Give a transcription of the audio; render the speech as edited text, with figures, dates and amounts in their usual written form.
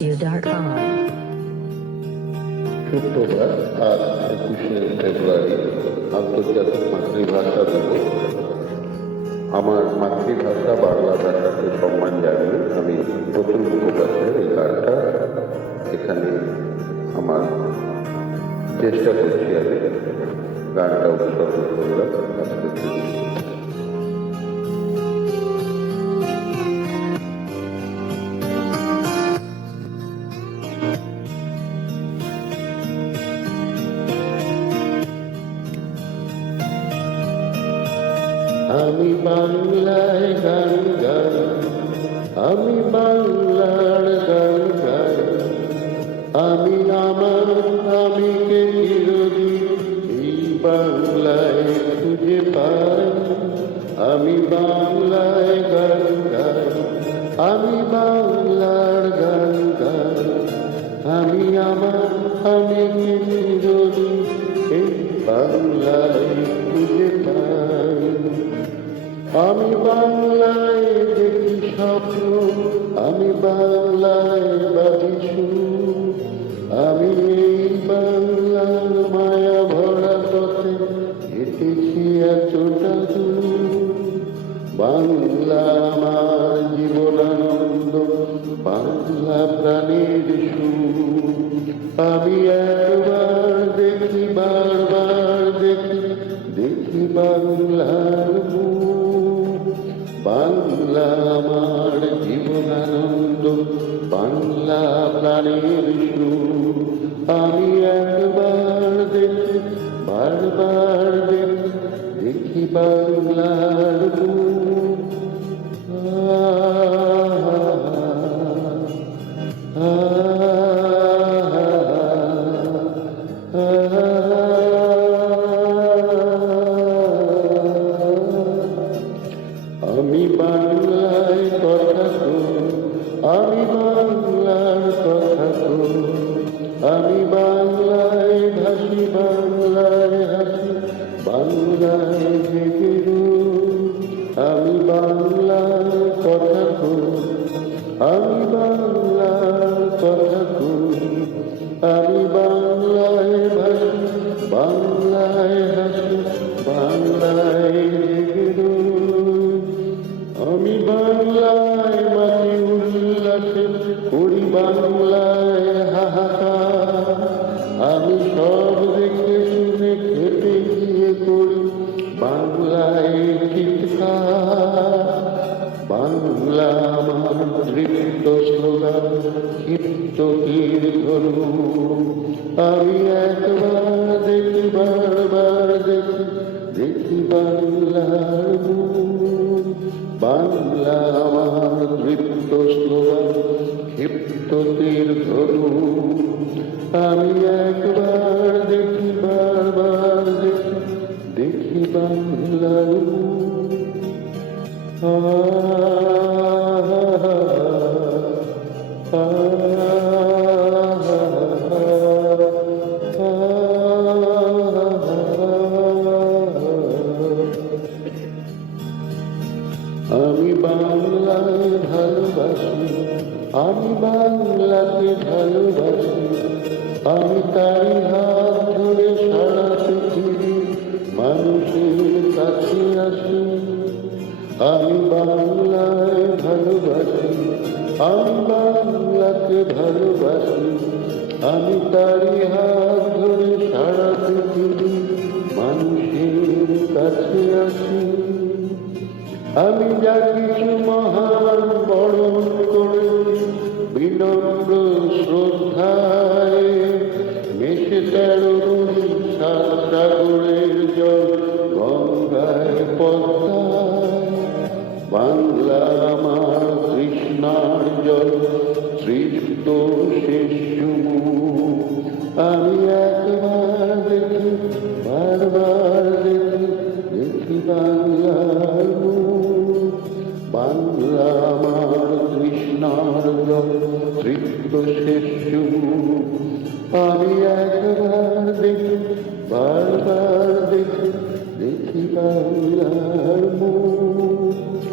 You.com. শুক্রবার আজ 21শে ফেব্রুয়ারি আন্তর্জাতিক মাতৃভাষা দিবস। আমার মাতৃভাষা বাংলা ভাষাকে সম্মান জানিয়ে আমি প্রচুর মুখোপাধ্যায়ের এই গানটা এখানে আমার চেষ্টা করছি। আমি গানটা উৎসর্গ করলাম আজকের দিনে। আমি বাংলায় গান গাই, আমি বাংলার গান গাই, আমি আমার আমিকে চিরদিন এই বাংলায় খুঁজে পাই। আমি বাংলায় গান গাই, আমি বাংলার গান গাই, আমি আমার আমিকে চিরদিন এই বাংলায় খুঁজে পাই। আমি বাংলায় দেখি স্বপ্ন, আমি বাংলায় বাঁধি সুর, আমি এই বাংলার মায়া ভরা পথে হেঁটেছি এতটা দূর। বাংলা আমার জীবনানন্দ, বাংলা প্রাণের সুর। আমি একবার দেখি, বারবার দেখি, দেখি বাংলার মুখ। বাংলা আমার জীবনানন্দ, বাংলা প্রাণের সুর। আমি একবার দেখি, বারবার দেখি, দেখি বাংলার মুখ। আমি বাংলায় কথা কই, আমি বাংলার কথা কই, আমি বাংলায় ভাসি, বাংলায় হাসি, বাংলায় জেগে রই। আমি বাংলার কথা কই, আমি বাংলার কথা কই, আমি বাংলায় ভাসি, বাংলায় হাসি, বাংলায় জেগে রই। আমি বাংলায় মাঝে উল্লাসে করি, বাংলায় হাহাকার। আমি সব দেখে শুনে খেতে গিয়ে করি বাংলায় চিৎকার। বাংলা আমার দৃপ্ত স্লোগান, ক্ষিপ্ত তীর ধরু। আমি একবার দেখি, বারবার দেখি, দেখি বাংলার মুখ। বাংলা আমার দৃপ্ত স্লোগান, ক্ষিপ্ত তীর ধরু। আমি একবার দেখি, বারবার দেখি, দেখি বাংলার মুখ। আমি বাংলায় ভালোবাসি, আমি বাংলাকে ভালোবাসি, আমি তাই হাত ধরে সারা পৃথিবীর মানুষের কাছে আসি। আমি বাংলায় ভালোবাসি, আমি বাংলাকে ভালোবাসি, আমি তাই হাত ধরে সারা পৃথিবীর মানুষের কাছে আসি। আমি যা কিছু মহান বরণ করে বিনম্র শ্রদ্ধায় মেশে 13 নদী, 7 সাগরের জল, গঙ্গায় পদ্মায়। বাংলা আমার কৃষ্ণার জল, তৃপ্ত শেষ মুখ। আমি একবার দেখি, বারবার দেখি, দেখি বাংলার মুখ। বাংলা আমার কৃষ্ণার জল, তৃপ্ত শেষ মুখ। আমি একবার দেখি, বারবার দেখি, দেখি বাংলার মুখ।